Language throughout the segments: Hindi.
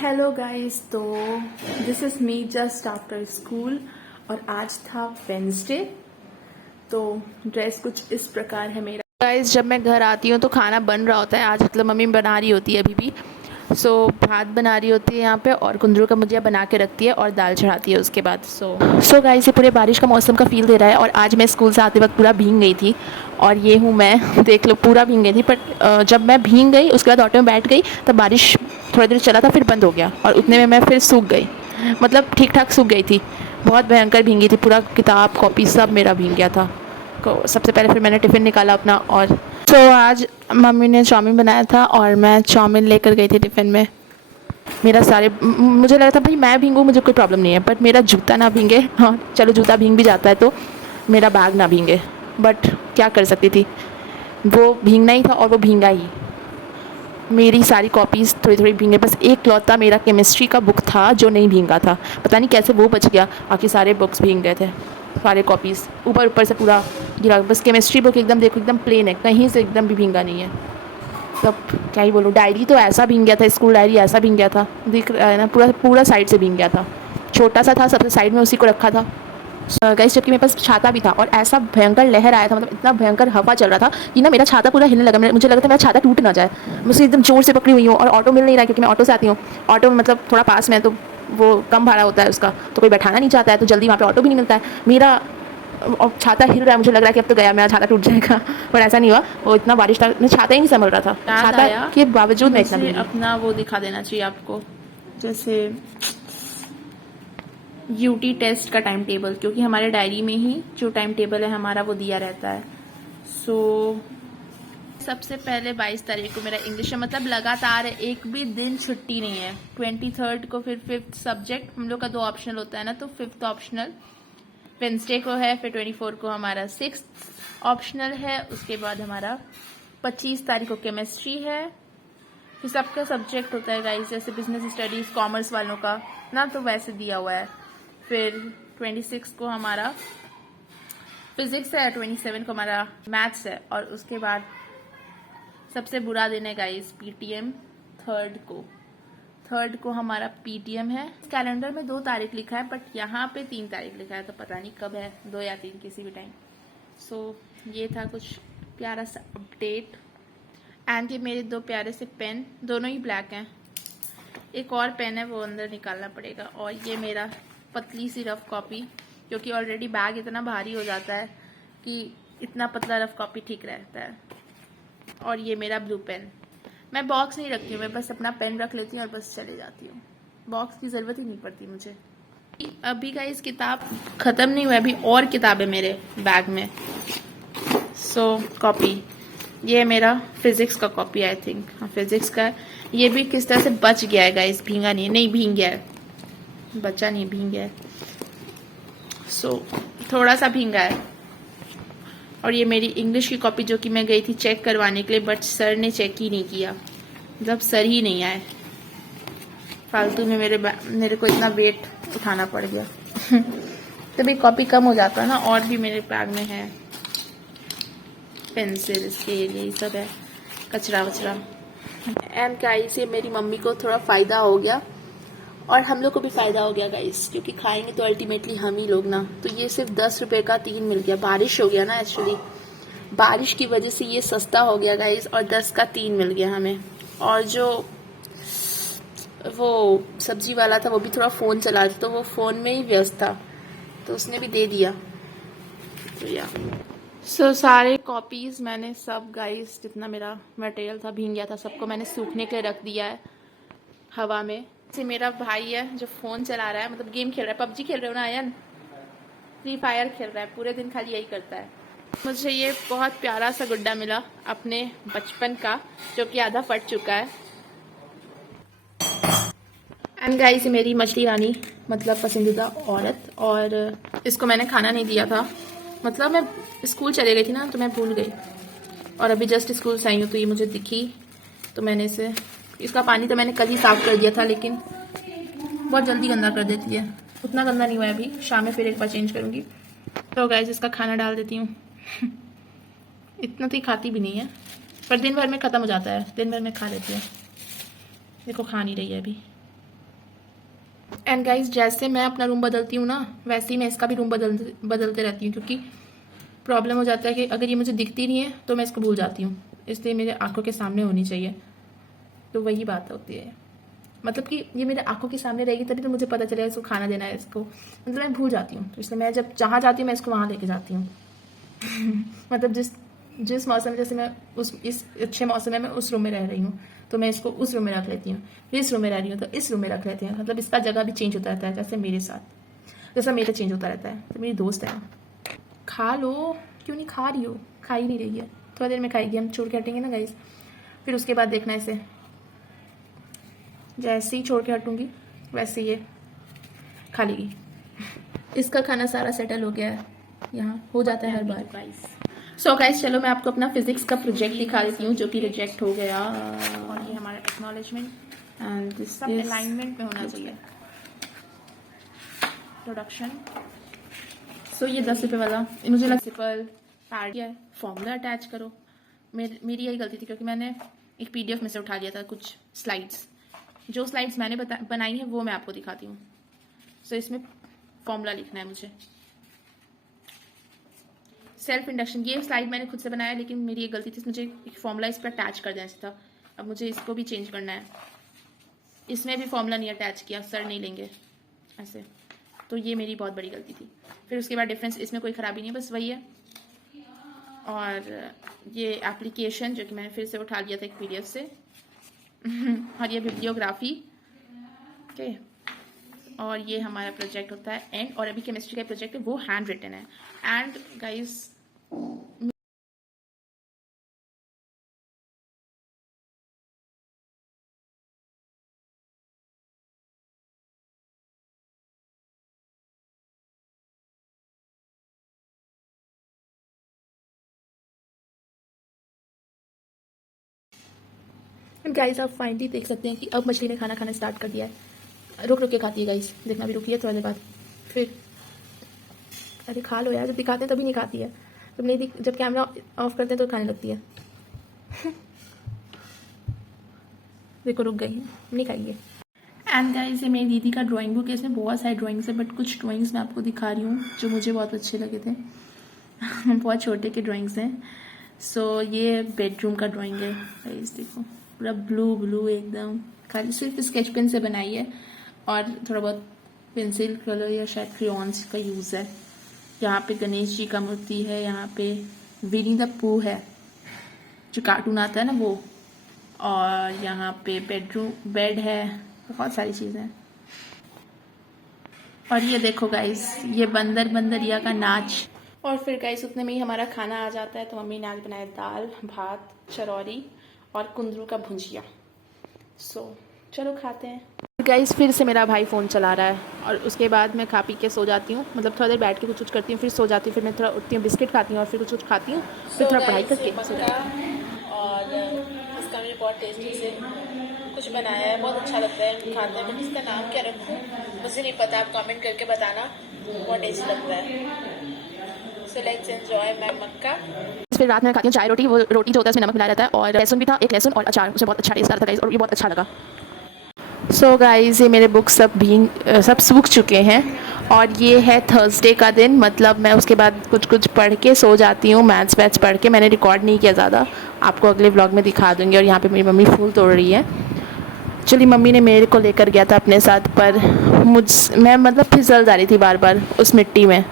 हेलो गाइस, तो this is me just after school और आज था वेंसडे। तो ड्रेस कुछ इस प्रकार है मेरा। गाइस, जब मैं घर आती हूँ तो खाना बन रहा होता है। आज मतलब मम्मी बना रही होती है अभी भी। भात बना रही होती है यहाँ पे और कुंदरू का भुजिया बना के रखती है और दाल चढ़ाती है उसके बाद। सो गाइस, ये पूरे बारिश का मौसम का फील दे रहा है। और आज मैं स्कूल से आते वक्त पूरा भीग गई थी और ये हूँ मैं देख लो, पूरा भीग गई थी। बट जब मैं भीग गई उसके बाद ऑटो में बैठ गई तब बारिश थोड़ी देर चला था, फिर बंद हो गया और उतने में मैं फिर सूख गई। मतलब ठीक ठाक सूख गई थी, बहुत भयंकर भीगी थी। पूरा किताब कॉपी सब मेरा भीग गया था। सबसे पहले फिर मैंने टिफ़िन निकाला अपना और आज मम्मी ने चाउमीन बनाया था और मैं चाउमीन लेकर गई थी टिफ़िन में। मेरा मुझे लगा था भाई मैं भीगूँ मुझे कोई प्रॉब्लम नहीं है, बट मेरा जूता ना भीगे। हाँ चलो, जूता भीग भी जाता है तो मेरा बैग ना भीगे, बट क्या कर सकती थी, वो भीगना ही था और वो भीगा ही। मेरी सारी कॉपीज़ थोड़ी थोड़ी भीगे, बस एक लौता मेरा केमिस्ट्री का बुक था जो नहीं भीगा था। पता नहीं कैसे वो बच गया, बाकी सारे बुक्स भीग गए थे। सारे कॉपीज़ ऊपर ऊपर से पूरा गिरा। बस केमिस्ट्री बुक एकदम देखो, एकदम प्लेन है, कहीं से एकदम भी भीगा नहीं है। तब क्या ही बोलूँ, डायरी तो ऐसा भीग गया था, स्कूल डायरी ऐसा भीग गया था, दिख रहा है ना, पूरा पूरा साइड से भीग गया था। छोटा सा था सबसे साइड में, उसी को रखा था। गाइस, जबकि मेरे पास छाता भी था और ऐसा भयंकर लहर आया था, मतलब इतना भयंकर हवा चल रहा था कि ना मेरा छाता पूरा हिलने लगा। मुझे लगा था मेरा छाता टूट ना जाए। मैं उसे एकदम जोर से पकड़ी हुई हूँ और ऑटो मिल नहीं रहा, क्योंकि मैं ऑटो से आती हूँ। ऑटो में मतलब थोड़ा पास में है तो वो कम भाड़ा होता है उसका, तो कोई बैठाना नहीं चाहता है, तो जल्दी वहाँ पे ऑटो भी नहीं मिलता है। मेरा और छाता हिल रहा है, मुझे लग रहा है कि अब तो गया, मेरा छाता टूट जाएगा। पर ऐसा नहीं हुआ, वो इतना बारिश था, मैं छाता ही नहीं संभल रहा था। छाता के बावजूद मैं इतना भीगी। अपना वो दिखा देना चाहिए आपको, जैसे यूटी टेस्ट का टाइम टेबल, क्योंकि हमारे डायरी में ही जो टाइम टेबल है हमारा वो दिया रहता है। सबसे पहले 22 तारीख को मेरा इंग्लिश है, मतलब लगातार एक भी दिन छुट्टी नहीं है। 23 को फिर 5th सब्जेक्ट, हम लोग का 2 ऑप्शनल होता है ना, तो 5th ऑप्शनल वेंसडे को है। फिर 24 को हमारा 6th ऑप्शनल है। उसके बाद हमारा 25 तारीख को केमिस्ट्री है। फिर सबका सब्जेक्ट होता है गाइस, जैसे बिजनेस स्टडीज कॉमर्स वालों का ना, तो वैसे दिया हुआ है। फिर 26 को हमारा फिजिक्स है, 27 को हमारा मैथ्स है। और उसके बाद सबसे बुरा दिन है गाइस, पीटीएम। थर्ड को हमारा पीटीएम है। कैलेंडर में 2 तारीख लिखा है, बट यहाँ पे 3 तारीख लिखा है, तो पता नहीं कब है, 2 या 3 किसी भी टाइम। ये था कुछ प्यारा सा अपडेट। एंड ये मेरे 2 प्यारे से पेन, दोनों ही ब्लैक हैं। एक और पेन है, वो अंदर निकालना पड़ेगा। और ये मेरा पतली सी रफ कॉपी, क्योंकि ऑलरेडी बैग इतना भारी हो जाता है कि इतना पतला रफ कॉपी ठीक रहता है। और ये मेरा ब्लू पेन, मैं बॉक्स नहीं रखती हूँ, मैं बस अपना पेन रख लेती हूँ और बस चले जाती हूँ। बॉक्स की ज़रूरत ही नहीं पड़ती मुझे। अभी का इस किताब ख़त्म नहीं हुआ, अभी और किताब है मेरे बैग में। कॉपी, ये मेरा फिजिक्स का कॉपी, आई थिंक हाँ फिजिक्स का है। ये भी किस तरह से बच गया है गाइस, भींगा नहीं भींग गया है, बचा नहीं, भींग गया है। थोड़ा सा भींगा है। और ये मेरी इंग्लिश की कॉपी, जो कि मैं गई थी चेक करवाने के लिए, बट सर ने चेक ही नहीं किया, मतलब सर ही नहीं आए। फालतू में मेरे को इतना वेट उठाना पड़ गया। तभी कॉपी कम हो जाता है ना। और भी मेरे बैग में है पेंसिल, स्केल, यही सब है, कचरा वचरा। एंड गाइस, ये मेरी मम्मी को थोड़ा फ़ायदा हो गया और हम लोग को भी फ़ायदा हो गया गाइस, क्योंकि खाएंगे तो अल्टीमेटली हम ही लोग ना। तो ये सिर्फ 10 रुपये का 3 मिल गया। बारिश हो गया ना, एक्चुअली बारिश की वजह से ये सस्ता हो गया गाइस, और 10 का 3 मिल गया हमें। और जो वो सब्जी वाला था वो भी थोड़ा फ़ोन चला रहा था, तो वो फ़ोन में ही व्यस्त था, तो उसने भी दे दिया। तो या सारे कॉपीज़ मैंने सब गाइस, जितना मेरा मटेरियल था भीग गया था, सबको मैंने सूखने के लिए रख दिया है हवा में। से मेरा भाई है जो फ़ोन चला रहा है, मतलब गेम खेल रहा है, पबजी खेल रहे हो ना आयन, फ्री फायर खेल रहा है, पूरे दिन खाली यही करता है। मुझे ये बहुत प्यारा सा गुड्डा मिला अपने बचपन का, जो कि आधा फट चुका है। एंड गाइस, मेरी मछली रानी, मतलब पसंदीदा औरत, और इसको मैंने खाना नहीं दिया था, मतलब मैं स्कूल चले गई थी ना, तो मैं भूल गई। और अभी जस्ट स्कूल से आई हूँ तो ये मुझे दिखी, तो मैंने इसका पानी तो मैंने कल ही साफ़ कर दिया था, लेकिन बहुत जल्दी गंदा कर देती है। उतना गंदा नहीं हुआ है अभी, शाम में फिर एक बार चेंज करूँगी। तो गाइस, इसका खाना डाल देती हूँ। इतना तो ही खाती भी नहीं है, पर दिन भर में ख़त्म हो जाता है, दिन भर में खा लेती है। देखो खा नहीं रही है अभी। एंड गाइज जैसे मैं अपना रूम बदलती हूँ ना, वैसे ही मैं इसका भी रूम बदलते रहती हूँ, क्योंकि प्रॉब्लम हो जाता है कि अगर ये मुझे दिखती नहीं है तो मैं इसको भूल जाती हूँ, इसलिए मेरे आंखों के सामने होनी चाहिए। तो वही बात होती है, मतलब कि ये मेरे आंखों के सामने रहेगी तभी तो मुझे पता चलेगा इसको खाना देना है इसको, मतलब मैं भूल जाती हूँ। तो इसलिए मैं जब जहाँ जाती हूँ मैं इसको वहाँ लेके जाती हूँ। मतलब जिस जिस मौसम में, जैसे मैं इस अच्छे मौसम में मैं उस रूम में रह रही हूँ तो मैं इसको उस रूम में रख लेती हूँ, फिर इस रूम में रह रही हूँ तो इस रूम में रख लेती हूँ। मतलब इसका जगह भी चेंज होता रहता है, जैसे मेरे साथ, जैसा मेरा चेंज होता रहता है। तो मेरी दोस्त है। खा लो, क्यों नहीं खा रही हो? खा ही नहीं रही है, थोड़ा देर में खाएगी, हम छोड़ के हटेंगे ना गाइस, फिर उसके बाद देखना इसे, जैसे ही छोड़ के हटूंगी वैसे ये खा लेगी। इसका खाना सारा सेटल हो गया है, यहाँ हो जाता है हर बार गाइस। सो गाइस चलो मैं आपको अपना फिजिक्स का प्रोजेक्ट दिखा देती हूँ जो कि रिजेक्ट हो गया। और ये हमारा एक्नॉलेजमेंट एंड दिस सब अलाइनमेंट में होना चाहिए। प्रोडक्शन। सो ये 10 रुपये वाला मुझे प्रिंसिपल पार्ट है, फॉर्मूला अटैच करो। मेरी यही गलती थी क्योंकि मैंने एक PDF में से उठा लिया था कुछ स्लाइड्स। जो स्लाइड्स मैंने बनाई हैं वो मैं आपको दिखाती हूँ। सो इसमें फॉर्मूला लिखना है मुझे। सेल्फ इंडक्शन, ये स्लाइड मैंने खुद से बनाया, लेकिन मेरी एक गलती थी, मुझे एक फॉर्मूला इस पर अटैच कर देना था। अब मुझे इसको भी चेंज करना है। इसमें भी फॉर्मूला नहीं अटैच किया, सर नहीं लेंगे ऐसे, तो ये मेरी बहुत बड़ी गलती थी। फिर उसके बाद डिफरेंस, इसमें कोई ख़राबी नहीं है, बस वही है। और ये एप्लीकेशन जो कि मैंने फिर से उठा लिया था एक PDF से। और ये बिब्लियोग्राफी, ओके। और ये हमारा प्रोजेक्ट होता है एंड, और अभी केमिस्ट्री का प्रोजेक्ट है वो हैंड रिटन है। एंड गाइस आप फाइनली देख सकते हैं कि अब मछली ने खाना खाना स्टार्ट कर दिया है। रुक रुक के खाती है गाइस, देखना भी रुकी है थोड़ी देर बाद फिर। अरे खा लो यार, जब दिखाते हैं तभी नहीं खाती है, जब नहीं जब कैमरा ऑफ करते हैं तो खाने लगती है। देखो रुक गई है, नहीं खाएंगे। एंड गाइस ये मेरी दीदी का ड्राइंग बुक है, इसमें बहुत सारे ड्राइंग्स है, बट कुछ ड्राइंग्स मैं आपको दिखा रही हूँ जो मुझे बहुत अच्छे लगे थे। बहुत छोटे के ड्राइंग्स हैं। सो ये बेडरूम का ड्राइंग है गाइस, देखो पूरा ब्लू ब्लू एकदम, खाली सिर्फ स्केच पेन से बनाई है और थोड़ा बहुत पेंसिल कलर या शायद क्रेयॉन्स का यूज़ है। यहाँ पे गणेश जी का मूर्ति है, यहाँ पे विनी द पू है जो कार्टून आता है ना वो, और यहाँ पे बेड है, बहुत सारी चीज़ें। और ये देखो गाइस, ये बंदर बंदरिया का नाच। और फिर गाइस उतने में ही हमारा खाना आ जाता है। तो मम्मी ने आज बनाया दाल भात चरौरी और कुंदरू का भुजिया। सो चलो खाते हैं। गाइस फिर से मेरा भाई फ़ोन चला रहा है और उसके बाद मैं खा पी के सो जाती हूँ, मतलब थोड़ा देर बैठ के कुछ करती हूँ, फिर सो जाती हूँ, फिर मैं थोड़ा उठती हूँ, बिस्किट खाती हूँ और फिर कुछ खाती हूँ, फिर थोड़ा पढ़ाई करके सो जाती हूँ। और इसका मैंने बहुत टेस्टी से कुछ बनाया है, बहुत अच्छा लगता है खाने में। इसका नाम क्या रखूँ मुझे नहीं पता, आप कमेंट करके बताना, बहुत टेस्टी लगता है। सो लेट्स एंजॉय माय मक्का। फिर रात में खाती हूँ चाय रोटी, वो रोटी जो होता है उसमें नमक मिलाया रहता है, और लहसुन भी था, एक लहसुन और अचार, उसे बहुत अच्छा टेस्ट आ रहा था गाइस और ये बहुत अच्छा लगा। सो गाइस ये मेरे बुक्स सब सूख चुके हैं और ये है थर्सडे का दिन, मतलब मैं उसके बाद कुछ पढ़ के सो जाती हूँ, मैथ्स पढ़ के। मैंने रिकॉर्ड नहीं किया ज़्यादा, आपको अगले व्लॉग में दिखा दूँगी। और यहाँ पे मेरी मम्मी फूल तोड़ रही है। एक्चुअली मम्मी ने मेरे को लेकर गया था अपने साथ, पर मैं मतलब फिसल जा रही थी बार बार उस मिट्टी में,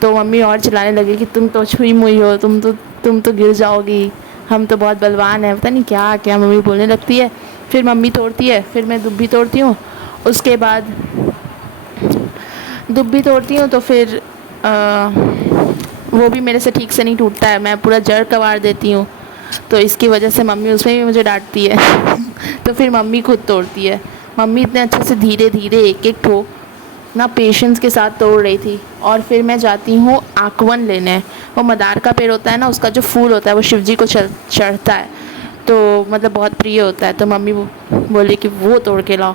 तो मम्मी और चिल्लाने लगी कि तुम तो छुई मुई हो, तुम तो गिर जाओगी, हम तो बहुत बलवान हैं, पता नहीं क्या क्या मम्मी बोलने लगती है। फिर मम्मी तोड़ती है, फिर मैं दुब्बी तोड़ती हूँ, उसके बाद दुब्बी तोड़ती हूँ तो फिर वो भी मेरे से ठीक से नहीं टूटता है, मैं पूरा जड़ कबाड़ देती हूँ, तो इसकी वजह से मम्मी उसमें भी मुझे डांटती है। तो फिर मम्मी खुद तोड़ती है। मम्मी इतने अच्छे से धीरे धीरे एक एक ठो ना पेशेंस के साथ तोड़ रही थी। और फिर मैं जाती हूँ आकवन लेने, वो मदार का पेड़ होता है ना, उसका जो फूल होता है वो शिव जी को चढ़ता है, तो मतलब बहुत प्रिय होता है। तो मम्मी बोली कि वो तोड़ के लाओ,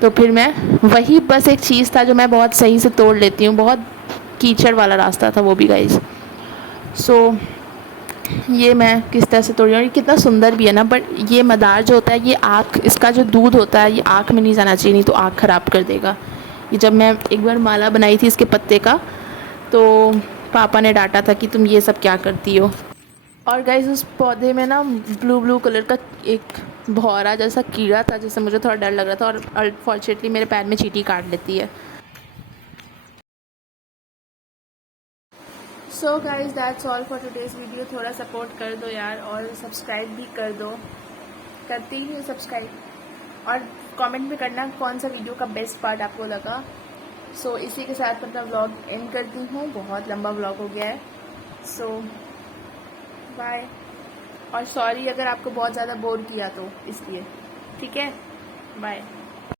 तो फिर मैं वही बस एक चीज़ था जो मैं बहुत सही से तोड़ लेती हूँ। बहुत कीचड़ वाला रास्ता था वो भी गाइस। सो ये मैं किस तरह से तोड़ी हूँ। ये कितना सुंदर भी है ना, बट ये मदार जो होता है ये आँख, इसका जो दूध होता है ये आँख में नहीं जाना चाहिए, नहीं तो आँख ख़राब कर देगा। ये जब मैं एक बार माला बनाई थी इसके पत्ते का, तो पापा ने डांटा था कि तुम ये सब क्या करती हो। और गाइस उस पौधे में ना ब्लू ब्लू कलर का एक भौरा जैसा कीड़ा था, जिससे मुझे थोड़ा डर लग रहा था, और अनफॉर्चुनेटली मेरे पैर में चींटी काट लेती है। So guys that's all for today's video. थोड़ा सपोर्ट कर दो यार, और सब्सक्राइब भी कर दो, करते ही नहीं सब्सक्राइब, और कमेंट में करना कौन सा वीडियो का बेस्ट पार्ट आपको लगा। सो इसी के साथ अपना व्लॉग एंड करती हूँ, बहुत लंबा व्लॉग हो गया है। सो बाय, और सॉरी अगर आपको बहुत ज़्यादा बोर किया तो इसलिए, ठीक है, बाय।